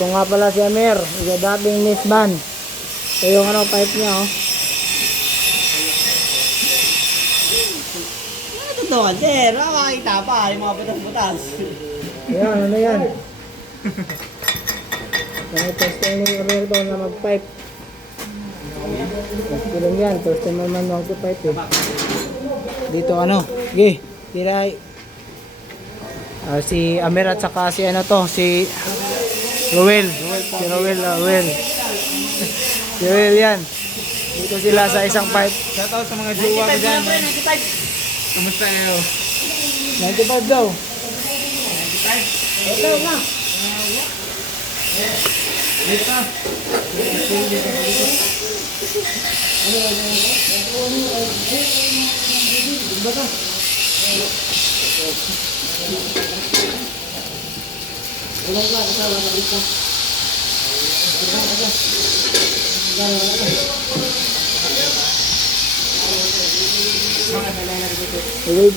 Ito nga pala si Amir, yung dating Miss Van. Ito yung ano, pipe niya, oh. Ito ka, sir. Makakita pa yung mga butas-butas. Ayan, ano yan? Nag-testing ni Amir daw na mag-pipe. Gusto lang yan, first time naman mag-pipe eh. Dito ano, sige, tiray. Si Amir at saka si ano to, si Roel. Si Roel. Si Roel yan. Dito sila sa isang pipe. Shoutout sa mga jowa ko dyan. 95. Kamusta kayo? 95 daw. 95. Ito na. Dito.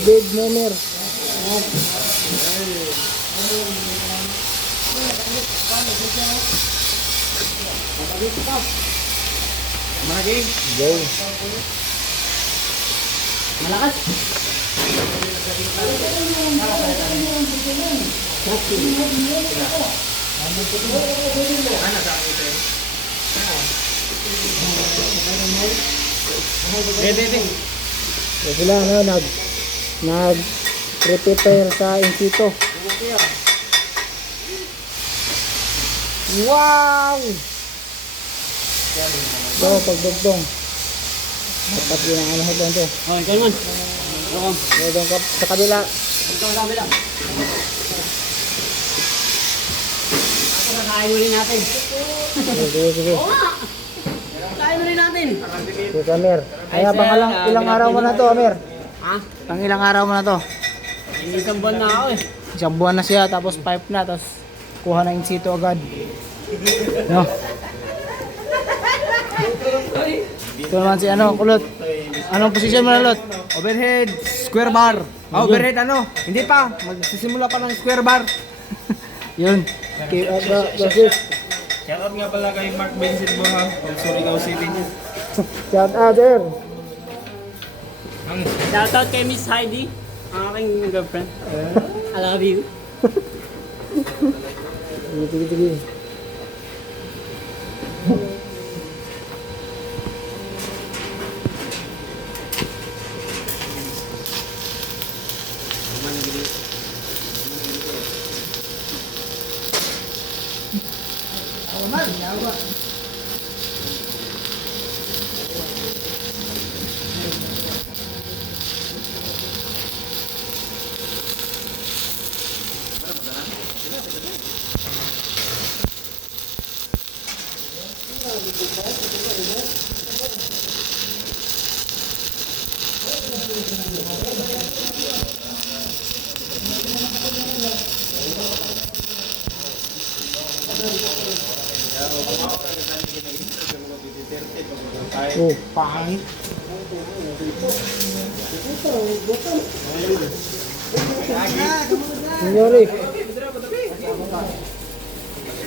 Big Memer. Maging. Go. Malakas. Dede. So sila ano, prepare sa insito. Wow! So, pagdugtong. Dapat yun ang ano hito. Oh, ikaw naman. So, doon ka sa kabila. Ito ang dami lang. Ako na kain mo rin natin. Sige. Kain mo rin natin. Sige, Amir. Kaya ilang araw mo na to, Amir? Ha? Pang ilang araw mo na to? Isang buwan na ako eh. Isang buwan na siya, tapos pipe na, tapos kuha na insito agad. No? Ito naman si ano, Kulot. Anong posisyon mo na, Lot? Overhead. Square bar. Overhead ano? Hindi pa. Magsisimula pa ng square bar. Yun. Keep up the shift. Shoutout nga pala kay Mark Benson Buha. Surigao City. Shout out there. Shoutout kay Miss Heidi, ang aking girlfriend. I love you. Sige. Oh, pangit. Senyori.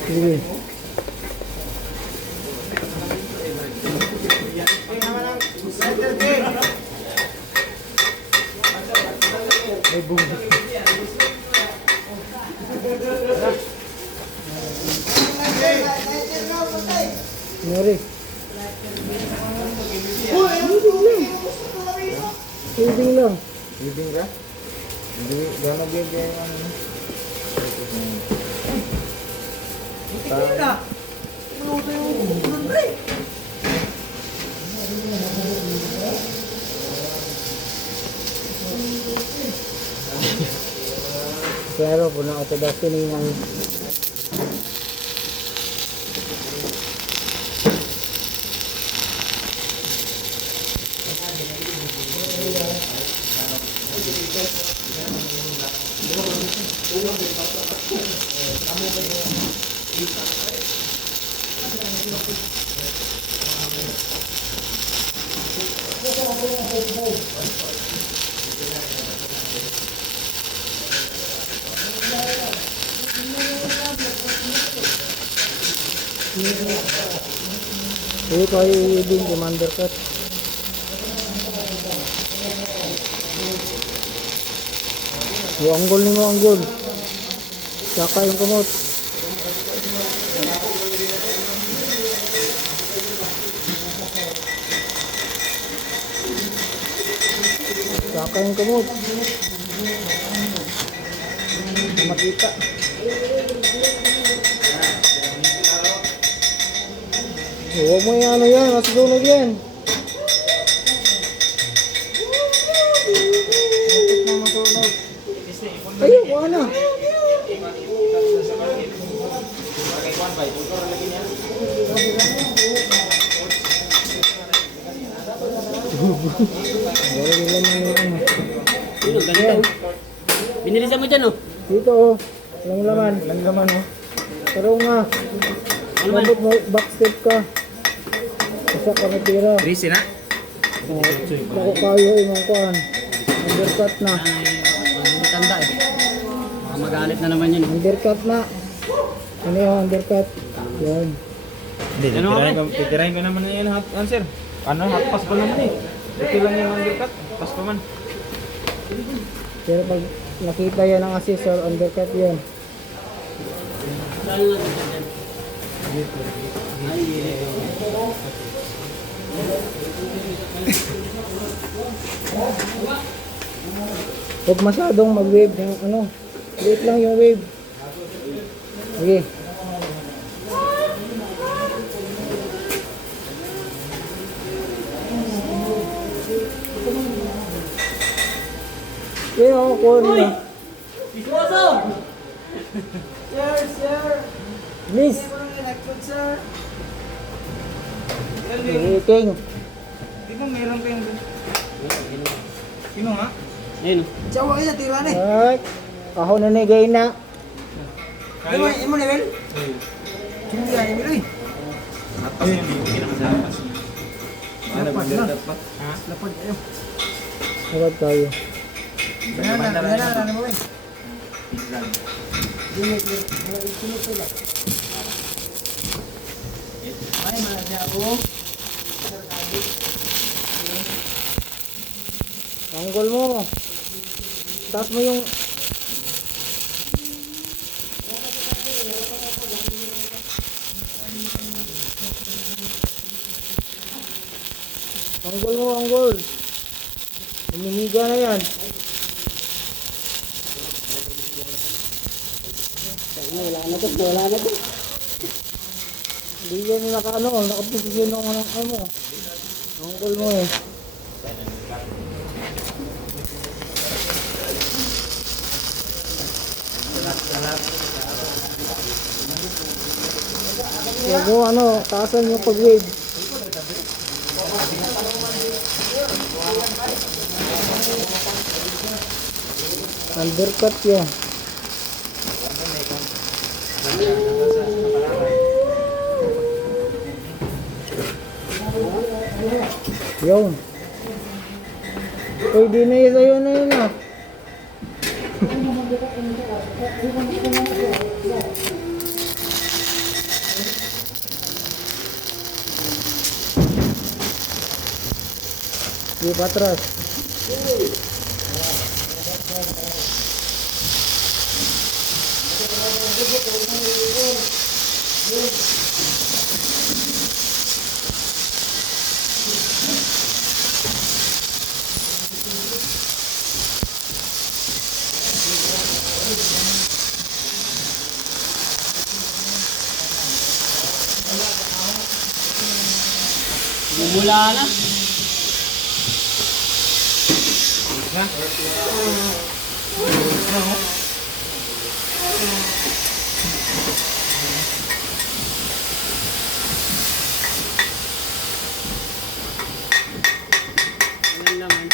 Sige. Ay, bumbu. Senyori. Ibing lang. Ibing ka? Hindi. Gano'n bigyan yung ano. Pero po na ito dati na yung Ito ay din yung undercut. O, anggol ni mo, anggol. Saka yung kamot. Saka yung kamot. Makita. Huwag mo yung ano yan, nasa dunog yan. Bakit na matunog? Ayun, kuha na. Sino? Ganito. Binilisan mo dyan, oh. Dito oh, walang laman. Walang laman oh. Pero nga, Ano man? mabot mo, backstep ka. Isa ka natira. 13 na. Oh, ako kayo yung kuhan. Undercut na. Hindi tanda eh. Baka magalit na naman yun. Undercut na. Ano yung undercut? Yan. Hindi, titirahin ko naman yan answer. Ano, half pass pa naman eh. Ito lang yung undercut, pass pa man. Pero pag nakita yan ng assist or undercut yan. Lalo na ito dyan. Ay, Huwag masyadong mag-wave ng ano. Liit lang yung wave. Sige. Yun ako, kuha na. Biswaso! Miss! King. Sino meron kayong... Sino nga? Ayun, oh. Ay, kahon na nigay na. Kaya... Imo level? Sino yan, Emil? Atas yung hindi naman sa atas. Lapad na. Ha? Lapad kayo. Sabad tayo. Ano mo eh? Ay, malaki ako. Anggol mo. Taas mo yung... Anggol mo, anggol. Humihiga na yan. Wala na to, wala na to. Hindi yan nakaposisyon ng ano mo. Anggol mo eh. Huwag mo taasan yung pag-wave. Undercut yan. Yun. Pwede na yun sa'yo na yun ah. Di patras. Mumula na. Walang laman.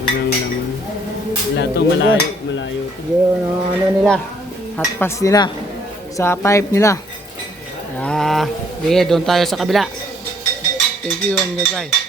Walang laman. Wala to, malayo. Malayo to. Yun ang ano nila. Hot pass nila. Sa pipe nila. Sige, doon tayo sa kabila. Thank you and goodbye.